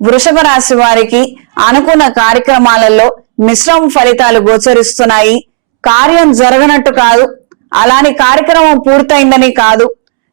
వృషభ రాశి వారికి అనుకున్న కార్యక్రమాలలో మిశ్రమ ఫలితాలు గోచరిస్తున్నాయి. కార్యం జరగనట్టు కాదు. అలాని కార్యక్రమం పూర్తయిందని కాదు.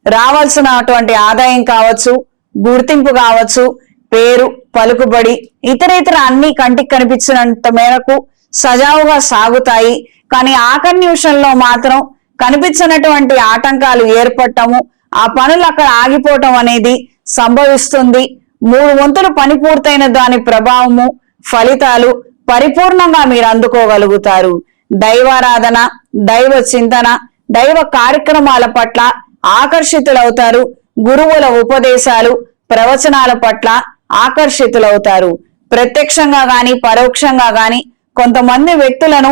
రావాల్సినటువంటి ఆదాయం కావచ్చు గుర్తింపు కావచ్చు పేరు పలుకుబడి ఇతర ఇతర అన్ని కంటికి కనిపించినంత మేరకు సజావుగా సాగుతాయి. కానీ ఆఖరి నిమిషంలో మాత్రం కనిపించినటువంటి ఆటంకాలు ఏర్పడటము ఆ పనులు అక్కడ ఆగిపోవటం అనేది సంభవిస్తుంది. మూడు వంతులు పని పూర్తయిన దాని ప్రభావము ఫలితాలు పరిపూర్ణంగా మీరు అందుకోగలుగుతారు. దైవారాధన దైవ చింతన దైవ కార్యక్రమాల పట్ల ఆకర్షితులవుతారు. గురువుల ఉపదేశాలు ప్రవచనాల పట్ల ఆకర్షితులవుతారు. ప్రత్యక్షంగా గాని పరోక్షంగా గాని కొంతమంది వ్యక్తులను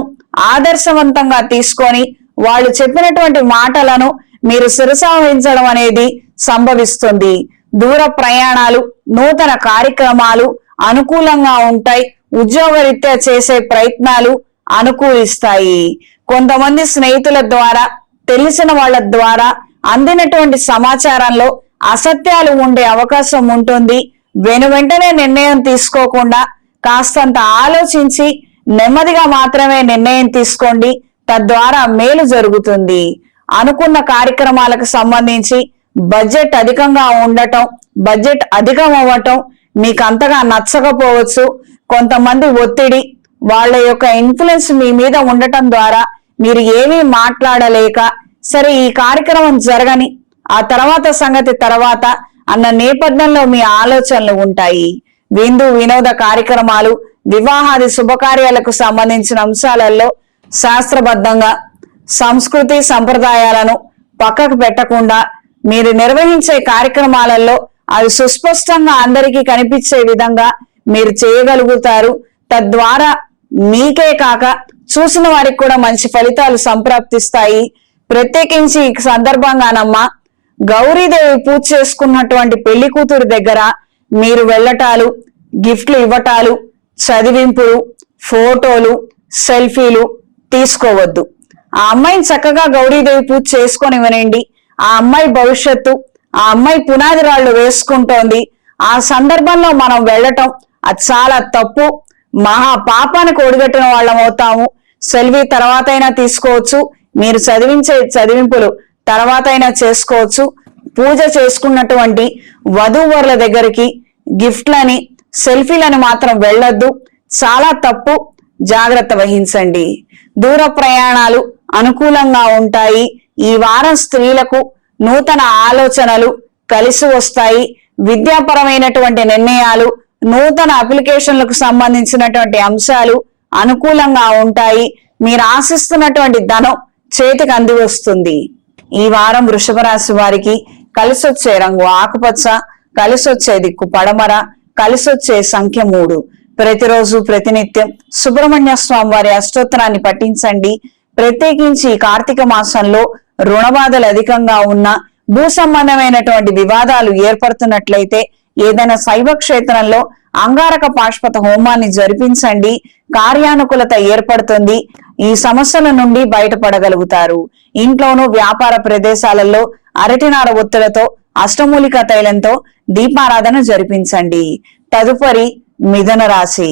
ఆదర్శవంతంగా తీసుకొని వాళ్ళు చెప్పినటువంటి మాటలను మీరు శిరసావహించడం అనేది సంభవిస్తుంది. దూర ప్రయాణాలు నూతన కార్యక్రమాలు అనుకూలంగా ఉంటాయి ఉద్యోగరీత్యా చేసే ప్రయత్నాలు అనుకూలిస్తాయి. కొంతమంది స్నేహితుల ద్వారా తెలిసిన వాళ్ళ ద్వారా అందినటువంటి సమాచారంలో అసత్యాలు ఉండే అవకాశం ఉంటుంది. వెను వెంటనే నిర్ణయం తీసుకోకుండా కాస్తంత ఆలోచించి నెమ్మదిగా మాత్రమే నిర్ణయం తీసుకోండి. తద్వారా మేలు జరుగుతుంది. అనుకున్న కార్యక్రమాలకు సంబంధించి బడ్జెట్ అధికంగా ఉండటం బడ్జెట్ అధికం అవ్వటం మీకు అంతగా నచ్చకపోవచ్చు. కొంతమంది ఒత్తిడి వాళ్ళ యొక్క ఇన్ఫ్లుయెన్స్ మీ మీద ఉండటం ద్వారా మీరు ఏమీ మాట్లాడలేక సరే ఈ కార్యక్రమం జరగని ఆ తర్వాత సంగతి తర్వాత అన్న నేపథ్యంలో మీ ఆలోచనలు ఉంటాయి. విందు వినోద కార్యక్రమాలు వివాహాది శుభకార్యాలకు సంబంధించిన అంశాలలో శాస్త్రబద్ధంగా సంస్కృతి సంప్రదాయాలను పక్కకు పెట్టకుండా మీరు నిర్వహించే కార్యక్రమాలలో అవి సుస్పష్టంగా అందరికీ కనిపించే విధంగా మీరు చేయగలుగుతారు. తద్వారా మీకే కాక చూసిన వారికి కూడా మంచి ఫలితాలు సంప్రాప్తిస్తాయి. ప్రత్యేకించి ఈ సందర్భంగానమ్మా గౌరీదేవి పూజ చేసుకున్నటువంటి పెళ్ళి కూతురు దగ్గర మీరు వెళ్ళటాలు గిఫ్ట్లు ఇవ్వటాలు చదివింపులు ఫోటోలు సెల్ఫీలు తీసుకోవద్దు. ఆ అమ్మాయిని చక్కగా గౌరీదేవి పూజ చేసుకొని వినండి. ఆ అమ్మాయి భవిష్యత్తు ఆ అమ్మాయి పునాది రాళ్ళు వేసుకుంటోంది. ఆ సందర్భంలో మనం వెళ్ళటం అది చాలా తప్పు. మహా పాపానికి ఒడిగట్టిన వాళ్ళం అవుతాము. సెల్వీ తర్వాత అయినా తీసుకోవచ్చు. మీరు చదివించే చదివింపులు తర్వాత అయినా చేసుకోవచ్చు. పూజ చేసుకున్నటువంటి వధూవరుల దగ్గరికి గిఫ్ట్లని సెల్ఫీలని మాత్రం వెళ్ళొద్దు. చాలా తప్పు. జాగ్రత్త వహించండి. దూర ప్రయాణాలు అనుకూలంగా ఉంటాయి. ఈ వారం స్త్రీలకు నూతన ఆలోచనలు కలిసి వస్తాయి. విద్యాపరమైనటువంటి నిర్ణయాలు నూతన అప్లికేషన్లకు సంబంధించినటువంటి అంశాలు అనుకూలంగా ఉంటాయి. మీరు ఆశిస్తున్నటువంటి ధనం చేతికి అంది వస్తుంది. ఈ వారం వృషభ రాశి వారికి కలిసొచ్చే రంగు ఆకుపచ్చ కలిసొచ్చే దిక్కు పడమర కలిసొచ్చే సంఖ్య మూడు. ప్రతిరోజు ప్రతినిత్యం సుబ్రహ్మణ్య స్వామి వారి అష్టోత్తరాన్ని పఠించండి. ప్రత్యేకించి కార్తీక మాసంలో రుణబాధలు అధికంగా ఉన్న భూ సంబంధమైనటువంటి వివాదాలు ఏర్పడుతున్నట్లయితే ఏదైనా శైవ క్షేత్రంలో అంగారక పాష్పత హోమాన్ని జరిపించండి కార్యానుకూలత ఏర్పడుతుంది ఈ సమస్యల నుండి బయటపడగలుగుతారు. ఇంట్లోనూ వ్యాపార ప్రదేశాలలో అరటినార ఒత్తులతో అష్టమూలిక తైలంతో దీపారాధన జరిపించండి. తదుపరి మిథున రాశి.